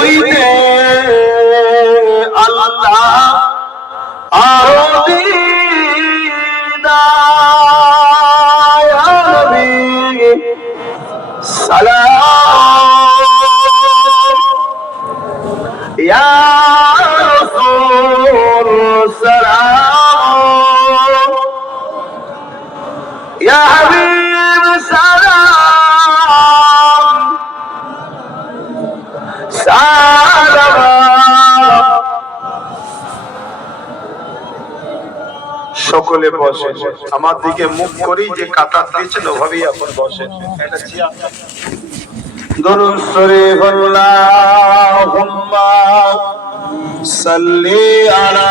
হইতে আল্লাহ আরও সালাম। ইয়া সকলে বসে আমার দিকে মুখ করেই যে কাতার দিয়েছেন, ওভাবেই এখন বসে এটা। দরুদ সাল্লি আলা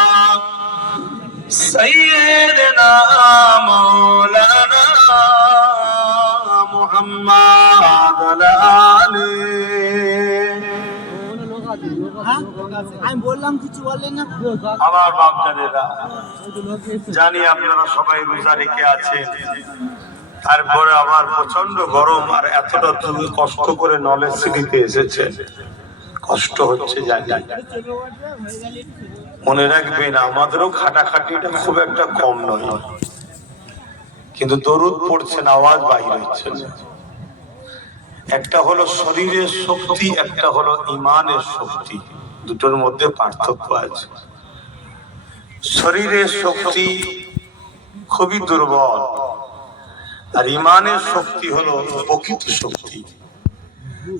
سيدنا مولانا محمد وعلى হ্যাঁ? আমি বললাম কিছু বললেন না আমার বাপ জানেরা জানি আপনারা সবাই রোজা রেখে আছেন তারপরে আবার প্রচন্ড গরম আর এতটা তুমি কষ্ট করে নলেজ সিটিতে এসেছে কষ্ট হচ্ছে জানি। মনে রাখবেন, আমাদেরও খাটাখাটিটা খুব একটা কম নয়। কিন্তু দরুদ পড়ছেন আওয়াজ বাহির হচ্ছে একটা হলো শরীরের শক্তি, একটা হলো ইমানের শক্তি। দুটোর মধ্যে পার্থক্য আছে। শরীরের শক্তি খুবই দুর্বল। আর ইমানের শক্তি হলো প্রকৃত শক্তি।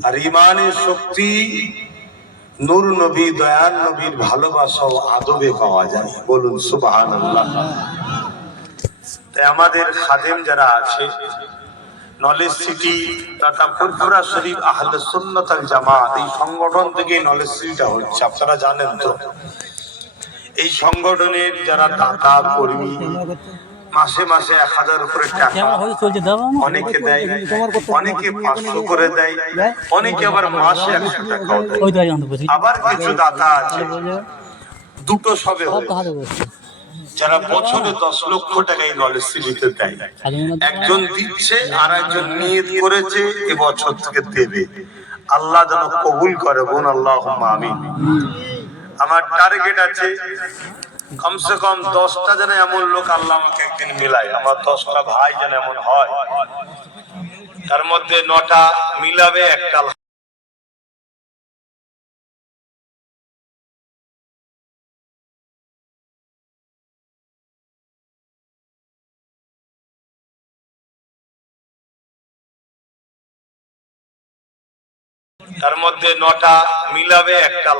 আর ইমানের শক্তি নূর নবী দয়ান নবীর ভালোবাসা ও আদবে পাওয়া যায়। বলুন সুবাহান তাই আমাদের খাদেম যারা আছে, নলেজ সিটি, তথা ফুরফুরা শরীফ, আহলে সুন্নাত আল জামাত, এই সংগঠন থেকে নলেজ সিটিটা হচ্ছে, আপনারা জানেন তো। এই সংগঠনের যারা দাতা, কর্মী মাসে মাসে এক হাজার উপরে টাকা। অনেকে দেয় অনেকে পাঁচশো করে দেয়। অনেকে আবার মাসে একশো বলছি আবার কিছু দাতা আছে। দুটো সবে যারা বছরে দশ লক্ষ টাকা এই নলেজ সিটিতে দেয় একজন দিচ্ছে আর একজন নিয়ত করেছে এবছর থেকে দেবে। আল্লাহ যেন কবুল করে বোন আল্লাহ আমিন। আমার টার্গেট আছে কমসে কম দশটা যেন এমন লোক আল্লাহ আমাকে একদিন মিলাই আমার দশটা ভাই যেন এমন হয়। তার মধ্যে নটা মিলাবে, একটা তার মধ্যে নটা মিলাবে, একটা